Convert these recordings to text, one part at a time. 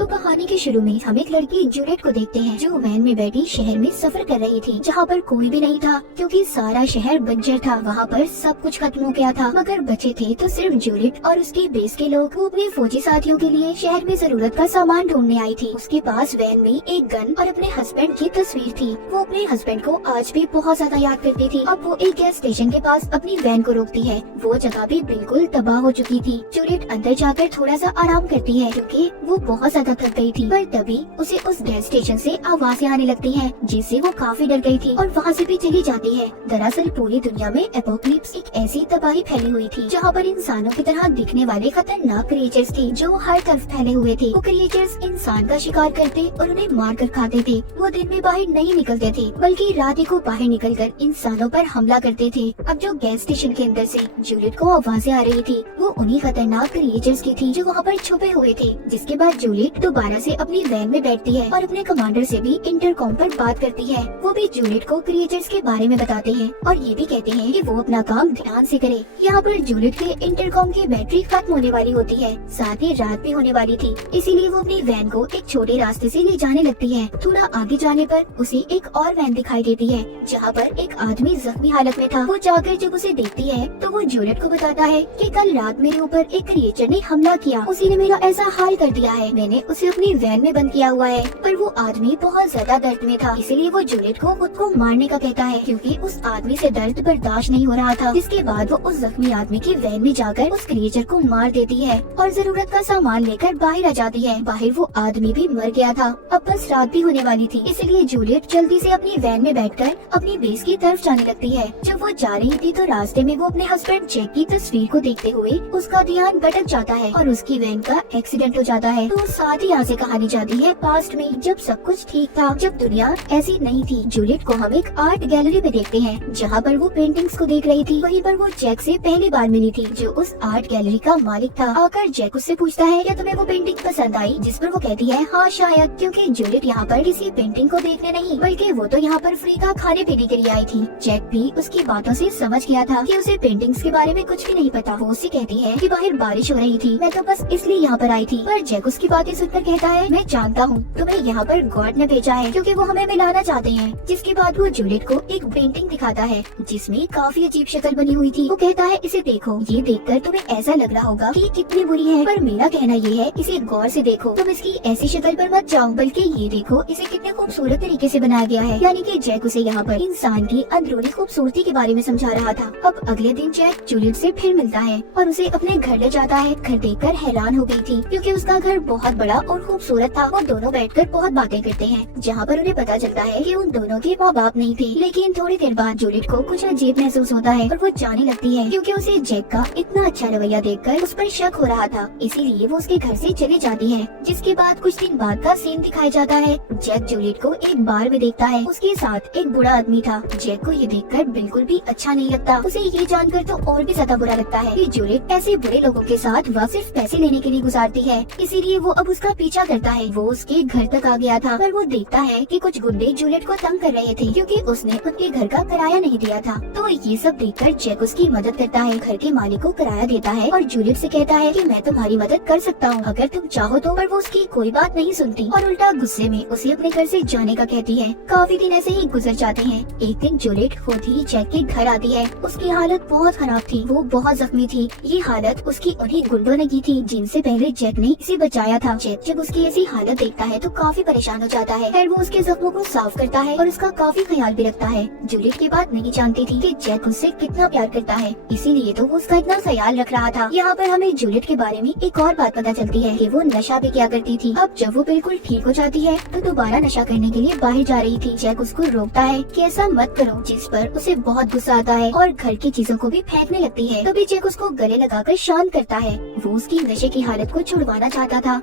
तो कहानी के शुरू में हम एक लड़की जूलियट को देखते हैं जो वैन में बैठी शहर में सफर कर रही थी, जहाँ पर कोई भी नहीं था क्योंकि सारा शहर बंजर था। वहाँ पर सब कुछ खत्म हो गया था, मगर बचे थे तो सिर्फ जूलियट और उसके बेस के लोग। वो अपने फौजी साथियों के लिए शहर में जरूरत का सामान ढूंढने आई थी। उसके पास वैन में एक गन और अपने हस्बैंड की तस्वीर थी। वो अपने हस्बैंड को आज भी बहुत ज्यादा याद करती थी। अब वो एक गैस स्टेशन के पास अपनी वैन को रोकती है। वो जगह भी बिल्कुल तबाह हो चुकी थी। जूलियट अंदर जाकर थोड़ा सा आराम करती है क्योंकि वो बहुत ज्यादा थक गई थी। पर तभी उसे उस गैस स्टेशन से आवाजें आने लगती हैं, जिससे वो काफी डर गई थी और वहाँ से भी चली जाती है। दरअसल पूरी दुनिया में एपोकलिप्स एक ऐसी तबाही फैली हुई थी जहाँ पर इंसानों की तरह दिखने वाले खतरनाक क्रिएचर्स थे जो हर तरफ फैले हुए थे। वो क्रिएचर्स इंसान का शिकार करते और उन्हें मार कर खाते थे। वो दिन में बाहर नहीं निकलते थे बल्कि रात को बाहर निकलकर इंसानों पर हमला करते थे। अब जो गैस स्टेशन के अंदर से जूलियट को आवाजें आ रही थी वो उन्हीं खतरनाक क्रिएचर्स की थी जो वहाँ पर छुपे हुए थे। जिसके बाद जूलियट दोबारा से अपनी वैन में बैठती है और अपने कमांडर से भी इंटरकॉम पर बात करती है। वो भी जूलियट को क्रिएचर्स के बारे में बताते हैं और ये भी कहते हैं कि वो अपना काम ध्यान से करे। यहाँ पर जूलियट के इंटरकॉम की बैटरी खत्म होने वाली होती है, साथ ही रात भी होने वाली थी। इसीलिए वो अपनी वैन को एक छोटे रास्ते से ले जाने लगती है। थोड़ा आगे जाने पर उसे एक और वैन दिखाई देती है जहाँ पर एक आदमी जख्मी हालत में था। वो जाकर जब उसे देखती है तो वो जूलियट को बताता है कि कल रात मेरे ऊपर एक क्रिएचर ने हमला किया। उसी ने मेरा ऐसा हाल कर दिया है। मैंने उसे अपनी वैन में बंद किया हुआ है। पर वो आदमी बहुत ज्यादा दर्द में था, इसीलिए वो जूलियट को खुद को मारने का कहता है क्योंकि उस आदमी से दर्द बर्दाश्त नहीं हो रहा था। जिसके बाद वो उस जख्मी आदमी की वैन में जाकर उस क्रिएचर को मार देती है और जरूरत का सामान लेकर बाहर आ जाती है। बाहर वो आदमी भी मर गया था। अब बस रात भी होने वाली थी, इसलिए जूलियट जल्दी से अपनी वैन में बैठकर अपनी बेस की तरफ जाने लगती है। जब वो जा रही थी तो रास्ते में वो अपने हस्बैंड जैक की तस्वीर को देखते हुए उसका ध्यान भटक जाता है और उसकी वैन का एक्सीडेंट हो जाता है। तो साथ ही यहाँ से कहानी जाती है पास्ट में, जब सब कुछ ठीक था, जब दुनिया ऐसी नहीं थी। जूलियट को हम एक आर्ट गैलरी में देखते हैं जहाँ पर वो पेंटिंग्स को देख रही थी। वहीं पर वो जैक से पहली बार मिली थी जो उस आर्ट गैलरी का मालिक था। आकर जैक उससे पूछता है क्या तुम्हें वो पेंटिंग पसंद आई, जिस पर वो कहती है हाँ शायद, क्योंकि जूलियट यहाँ पर किसी पेंटिंग को देखने नहीं बल्कि वो तो यहाँ पर फ्री का खाने पीने के लिए आई थी। जैक भी उसकी बातों से समझ गया था कि उसे पेंटिंग्स के बारे में कुछ भी नहीं पता। वो उससे कहती है कि बाहर बारिश हो रही थी, मैं तो बस इसलिए यहाँ पर आई थी। पर जैक उसकी बातें सुनकर कहता है मैं जानता हूँ तुम्हें यहाँ पर गॉड ने भेजा है क्योंकि वो हमें मिलाना चाहते हैं। जिसके बाद वो जूलियट को एक पेंटिंग दिखाता है जिसमें काफी अजीब शक्ल बनी हुई थी। वो कहता है इसे देखो, ये देखकर तुम्हें ऐसा लग रहा होगा कि कितनी बुरी है, पर मेरा कहना ये है इसे गौर से देखो। तुम इसकी ऐसी शक्ल पर मत जाओ बल्कि ये देखो इसे कितने खूबसूरत तरीके से बनाया गया है। यानी कि जैक उसे यहाँ पर इंसान की अंदरूनी खूबसूरती के बारे में समझा रहा था। अब अगले दिन जैक जूलियट से फिर मिलता है और उसे अपने घर ले जाता है। घर देखकर हैरान हो गई थी क्योंकि उसका घर बहुत बड़ा और खूबसूरत था। वो दोनों बैठकर बहुत बातें करते हैं जहाँ पर उन्हें पता चलता है कि उन दोनों के माँ बाप नहीं थे। लेकिन थोड़ी देर बाद जूलियट को कुछ अजीब महसूस होता है और वो जाने लगती है क्योंकि उसे जैक का इतना अच्छा रवैया देखकर उस पर शक हो रहा था। इसीलिए वो उसके घर से चली जाती है। जिसके बाद कुछ दिन बाद का सीन दिखाया जाता है। जैक जूलियट को एक बार में देखता है, उसके साथ एक बुरा आदमी था। जैक को ये देखकर बिल्कुल भी अच्छा नहीं लगता। उसे ये जानकर तो और भी ज्यादा बुरा लगता है कि जूलियट ऐसे बुरे लोगों के साथ वक्त सिर्फ पैसे लेने के लिए गुजारती है। इसीलिए वो अब उसका पीछा करता है। वो उसके घर तक आ गया था पर वो देखता है कि कुछ गुंडे जूलियट को तंग कर रहे थे क्योंकि उसने उनके घर का किराया नहीं दिया था। तो ये सब देखकर जैक उसकी मदद करता है, घर के मालिक को किराया देता है और जूलियट से कहता है कि मैं तुम्हारी मदद कर सकता हूँ अगर तुम चाहो तो। पर वो उसकी कोई बात नहीं सुनती और उल्टा गुस्से में उसे अपने घर से जाने का कहती है। काफी दिन ऐसे ही गुजर जाते हैं। एक दिन जूलियट खुद ही जैक के घर आती है। उसकी हालत बहुत खराब थी, वो बहुत जख्मी थी। ये हालत उसकी उन्हीं गुंडों ने की थी जिनसे पहले जैक ने इसे बचाया था। जैक जब उसकी ऐसी हालत देखता है तो काफी परेशान हो जाता है। फिर वो उसके जख्मों को साफ करता है और उसका काफी ख्याल भी रखता है। जूलियट की बात नहीं जानती थी कि जैक उससे कितना प्यार करता है, इसीलिए तो वो उसका इतना ख्याल रख रहा था। यहाँ पर हमें जूलियट के बारे में एक और बात पता चलती है कि वो नशा भी किया करती थी। अब जब वो बिल्कुल ठीक हो जाती है तो दोबारा नशा करने के लिए बाहर जा रही थी। जैक उसको रोकता है कि ऐसा मत करो, जिस पर उसे बहुत गुस्सा आता है और घर की चीजों को भी फेंकने लगती है। तभी जैक उसको गले लगाकर शांत करता है। वो उसकी नशे की हालत को छुड़वाना चाहता था,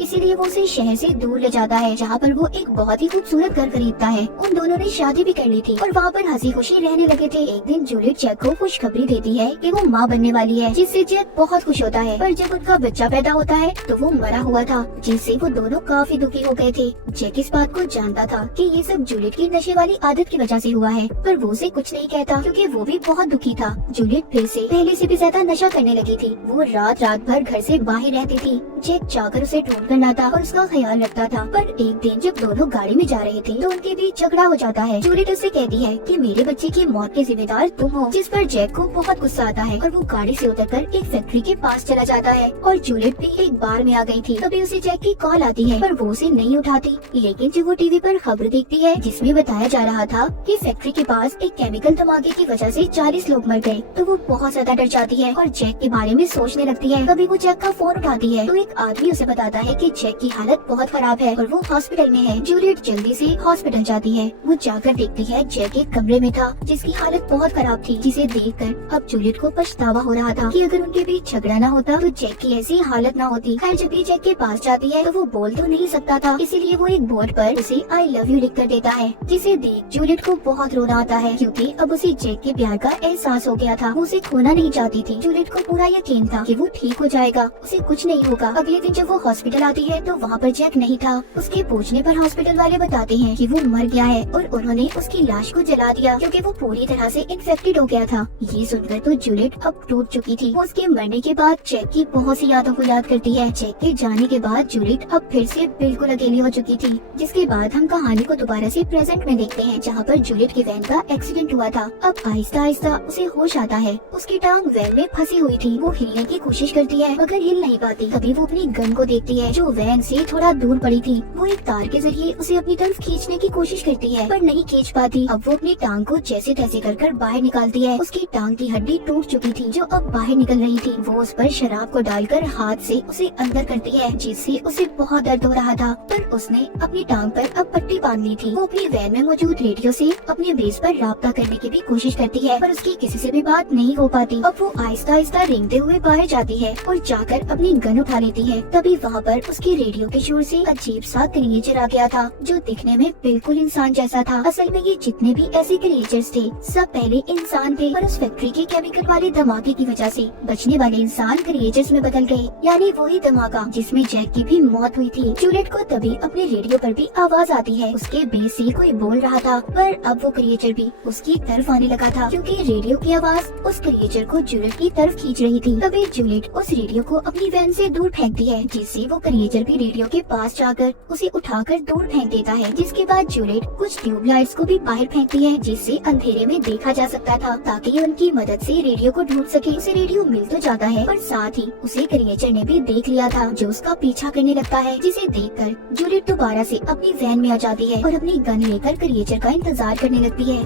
इसीलिए वो उसे शहर से दूर ले जाता है जहाँ पर वो एक बहुत ही खूबसूरत घर खरीदता है। उन दोनों ने शादी भी कर ली थी और वहाँ पर हंसी खुशी रहने लगे थे। एक दिन जूलियट जैक को खुशखबरी देती है कि वो माँ बनने वाली है, जिससे जैक बहुत खुश होता है। पर जब उनका बच्चा पैदा होता है तो वो मरा हुआ था, जिससे वो दोनों काफी दुखी हो गए थे। जैक इस बात को जानता था कि ये सब जूलियट की नशे वाली आदत की वजह से हुआ है, पर वो उसे कुछ नहीं कहता क्योंकि वो भी बहुत दुखी था। जूलियट फिर से पहले से भी ज्यादा नशा करने लगी थी। वो रात रात भर घर से बाहर रहती थी। जैक जाकर उसे ढूंढ कर लाता और उसका ख्याल रखता था। पर एक दिन जब दोनों गाड़ी में जा रहे थे तो उनके बीच झगड़ा हो जाता है। जूलियट उसे कहती है कि मेरे बच्चे की मौत के जिम्मेदार तुम हो, जिस पर जैक को बहुत गुस्सा आता है और वो गाड़ी से उतरकर एक फैक्ट्री के पास चला जाता है। और जूलियट भी एक बार में आ गई थी। तभी उसे जैक की कॉल आती है पर वो उसे नहीं उठाती। लेकिन जब वो टीवी पर खबर देखती है जिसमें बताया जा रहा था कि फैक्ट्री के पास एक केमिकल धमाके की वजह से 40 लोग मर गए, तो वो बहुत ज्यादा डर जाती है और जैक के बारे में सोचने लगती है। तभी वो जैक का फोन उठाती है तो एक आदमी उसे बताता है कि जैक की हालत बहुत खराब है और वो हॉस्पिटल में है। जूलियट जल्दी से हॉस्पिटल जाती है। वो जाकर देखती है जैक एक कमरे में था जिसकी हालत बहुत खराब थी, जिसे देखकर अब जूलियट को पछतावा हो रहा था कि अगर उनके बीच झगड़ा न होता तो जैक की ऐसी हालत न होती। खैर जब भी जैक के पास जाती है तो वो बोल तो नहीं सकता था, इसीलिए वो एक बोर्ड पर उसे आई लव यू लिख कर देता है, जिसे देख जूलियट को बहुत रोना आता है क्योंकि अब उसे जैक के प्यार का एहसास हो गया था। वो उसे खोना नहीं चाहती थी। जूलियट को पूरा यकीन था कि वो ठीक हो जाएगा, उसे कुछ नहीं होगा। अगले दिन जब वो हॉस्पिटल आती है तो वहाँ पर जैक नहीं था। उसके पूछने पर हॉस्पिटल वाले बताते हैं कि वो मर गया है और उन्होंने उसकी लाश को जला दिया क्योंकि वो पूरी तरह से इन्फेक्टेड हो गया था। ये सुनकर तो जूलियट अब टूट चुकी थी। वो उसके मरने के बाद जैक की बहुत सी यादों को याद करती है। जैक के जाने के बाद जूलियट अब फिर से बिल्कुल अकेली हो चुकी थी। जिसके बाद हम कहानी को दोबारा से प्रेजेंट में देखते हैं जहाँ पर जूलियट के वैन का एक्सीडेंट हुआ था। अब आहिस्ता आहिस्ता उसे होश आता है। उसकी टांग वैन में फंसी हुई थी। वो हिलने की कोशिश करती है मगर हिल नहीं पाती। तभी वो अपनी गन को देखती है जो वैन से थोड़ा दूर पड़ी थी। वो एक तार के जरिए उसे अपनी तरफ खींचने की कोशिश करती है पर नहीं खींच पाती। अब वो अपनी टांग को जैसे तैसे कर बाहर निकालती है। उसकी टांग की हड्डी टूट चुकी थी जो अब बाहर निकल रही थी। वो उस पर शराब को डालकर हाथ से उसे अंदर करती है जिससे उसे बहुत दर्द हो रहा था। पर उसने अपनी टांग पर अब पट्टी बांध ली थी। वो अपनी वैन में मौजूद रेडियो से अपने बेस पर राब्ता करने की भी कोशिश करती है पर उसकी किसी से भी बात नहीं हो पाती। अब वो आहिस्ता आहिस्ता रेंगते हुए बाहर जाती है और जाकर अपनी गन उठा लेती है। तभी वहाँ पर उसके रेडियो के शोर से अजीब सा क्रिएचर आ गया था जो दिखने में बिल्कुल इंसान जैसा था। असल में ये जितने भी ऐसे क्रिएचर्स थे सब पहले इंसान थे पर उस फैक्ट्री के केमिकल वाले धमाके की वजह से बचने वाले इंसान क्रिएचर्स में बदल गए, यानी वही धमाका जिसमें जैक की भी मौत हुई थी। जूलियट को तभी अपने रेडियो पर भी आवाज आती है। उसके बेस से कोई बोल रहा था पर अब वो क्रिएचर भी उसकी तरफ आने लगा था क्योंकि रेडियो की आवाज उस क्रिएचर को जूलियट की तरफ खींच रही थी। तभी जूलियट उस रेडियो को अपनी वैन से दूर फेंकती है जिससे वो क्रिएचर भी रेडियो के पास जाकर उसे उठाकर दूर फेंक देता है। जिसके बाद जूलियट कुछ ट्यूबलाइट्स को भी बाहर फेंकती है जिससे अंधेरे में देखा जा सकता था ताकि उनकी मदद से रेडियो को ढूंढ सके। उसे रेडियो मिल तो जाता है पर साथ ही उसे क्रिएचर ने भी देख लिया था जो उसका पीछा करने लगता है, जिसे देखकर जूलियट दोबारा से अपनी वैन में आ जाती है और अपनी गन लेकर क्रिएचर का इंतजार करने लगती है।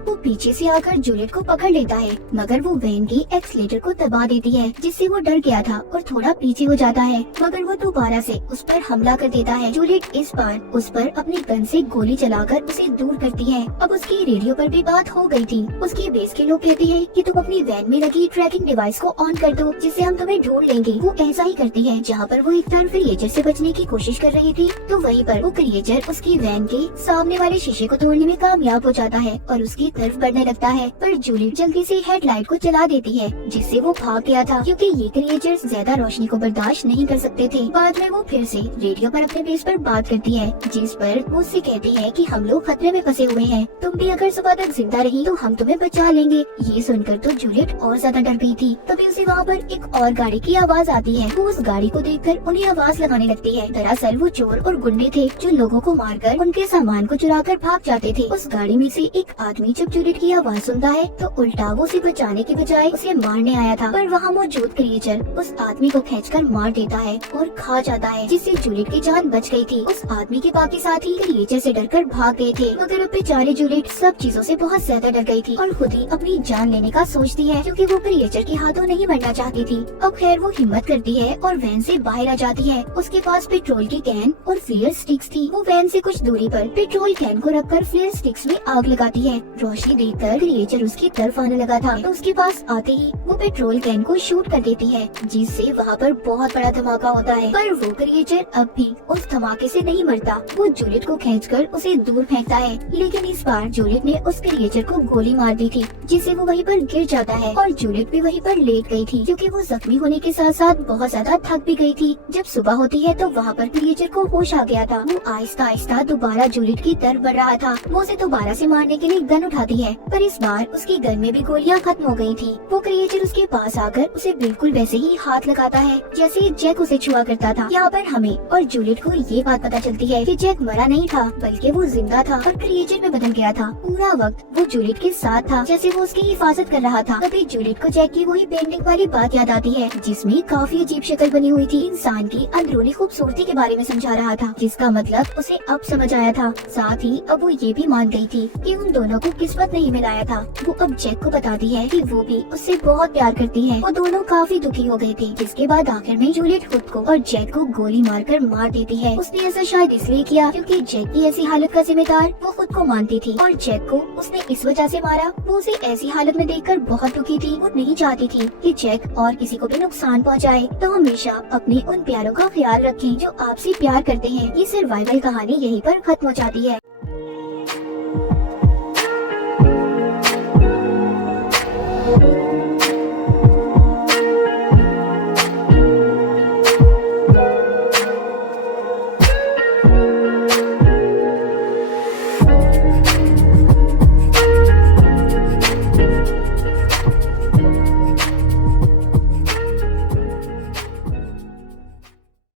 वो पीछे से आकर जूलियट को पकड़ लेता है मगर वो वैन की एक्सीलेटर को दबा देती है जिससे वो डर गया था और थोड़ा पीछे हो जाता है मगर वो दोबारा से उस पर हमला कर देता है। जूलियट इस बार उस पर अपनी गन से गोली चलाकर उसे दूर करती है। अब उसकी रेडियो पर भी बात हो गई थी। उसके बेस के लोग कहते हैं कि तुम अपनी वैन में लगी ट्रैकिंग डिवाइस को ऑन कर दो जिससे हम तुम्हें ढूंढ लेंगे। वो ऐसा ही करती है। जहाँ पर वो एक तरफ क्रिएचर से बचने की कोशिश कर रही थी तो वहीं पर वो क्रिएचर उसकी वैन के सामने वाले शीशे को तोड़ने में कामयाब हो जाता है और उसकी तरफ बढ़ने लगता है पर जूलियट जल्दी से हेडलाइट को जला देती है जिससे वो भाग गया था क्योंकि ये क्रिएचर्स ज्यादा रोशनी को बर्दाश्त नहीं कर सकते थे। बाद में वो फिर से रेडियो पर अपने बेस पर बात करती है जिस पर वो उससे कहती है कि हम लोग खतरे में फंसे हुए हैं, तुम भी अगर सुबह तक जिंदा रही तो हम तुम्हें बचा लेंगे। ये सुनकर तो जूलियट और ज्यादा डर गई थी। तभी उसे वहाँ पर एक और गाड़ी की आवाज आती है। वो उस गाड़ी को देखकर उन्हें आवाज लगाने लगती है। दरअसल वो चोर और गुंडे थे जो लोगों को मारकर उनके सामान को चुरा कर भाग जाते थे। उस गाड़ी में से एक आदमी जब जूलियट की आवाज सुनता है तो उल्टा वो उसे बचाने के बजाय उसे मारने आया था पर वहाँ मौजूद क्रिएचर उस आदमी को खींचकर मार देता है और खा जाता है जिससे जूलियट की जान बच गई थी। उस आदमी के बाकी साथी क्रिएचर से डरकर भाग गए थे मगर अब बेचारे जूलियट सब चीजों से बहुत ज्यादा डर गई थी और खुद ही अपनी जान लेने का सोचती है क्योंकि वो क्रिएचर के हाथों नहीं मरना चाहती थी। अब खैर वो हिम्मत करती है और वैन से बाहर आ जाती है। उसके पास पेट्रोल की कैन और फ्लेयर स्टिक्स थी। वो वैन से कुछ दूरी पर पेट्रोल कैन को रखकर फ्लेयर स्टिक्स में आग लगाती है। रोशनी देखकर क्रिएचर उसकी तरफ आने लगा था तो उसके पास आते ही वो पेट्रोल कैन को शूट कर देती है जिससे वहाँ पर बहुत बड़ा धमाका होता है। पर वो क्रिएचर अब भी उस धमाके से नहीं मरता। वो जूलियट को खींचकर उसे दूर फेंकता है लेकिन इस बार जूलियट ने उस क्रिएचर को गोली मार दी थी जिससे वो वहीं पर गिर जाता है और जूलियट भी वहीं पर लेट गई थी क्योंकि वो जख्मी होने के साथ साथ बहुत ज्यादा थक भी गई थी। जब सुबह होती है तो वहाँ पर क्रिएचर को होश आ गया था। वो आहिस्ता आहिस्ता दोबारा जूलियट की तरफ बढ़ रहा था। वो उसे दोबारा से मारने के लिए गन उठाती है, पर इस बार उसकी गन में भी गोलियां खत्म हो गई थी। वो क्रिएचर उसके पास आकर उसे बिल्कुल वैसे ही हाथ लगाता है जैसे जैक उसे छुआ करता था। यहाँ पर हमें और जूलियट को ये बात पता चलती है कि जैक मरा नहीं था, बल्कि वो जिंदा था और क्रिएचर में बदल गया था। पूरा वक्त वो जूलियट के साथ था, जैसे वो उसकी हिफाजत कर रहा था। तभी जूलियट को जैक की वही पेंटिंग वाली बात याद आती है, जिसमें काफी अजीब शक्ल बनी हुई थी, इंसान की अंदरूनी खूबसूरती के बारे में समझा रहा था, जिसका मतलब उसे अब समझ आया था। साथ ही अब वो ये भी मान गई थी कि उन दोनों को किस्मत नहीं मिलाया था। वो अब जैक को बताती है कि वो भी उससे बहुत प्यार करती है। वो दोनों काफी दुखी हो गए थे, जिसके बाद आखिर में जूलियट खुद को और जैक को गोली मारकर मार देती है। उसने ऐसा शायद इसलिए किया क्योंकि जैक की ऐसी हालत का जिम्मेदार वो खुद को मानती थी, और जैक को उसने इस वजह से मारा। वो उसे ऐसी हालत में देखकर बहुत दुखी थी। वो नहीं चाहती थी कि जैक और किसी को भी नुकसान पहुंचाए। तो हमेशा अपने उन प्यारों का ख्याल रखें जो आपसे प्यार करते हैं। ये सर्वाइवल कहानी यहीं पर खत्म हो जाती है।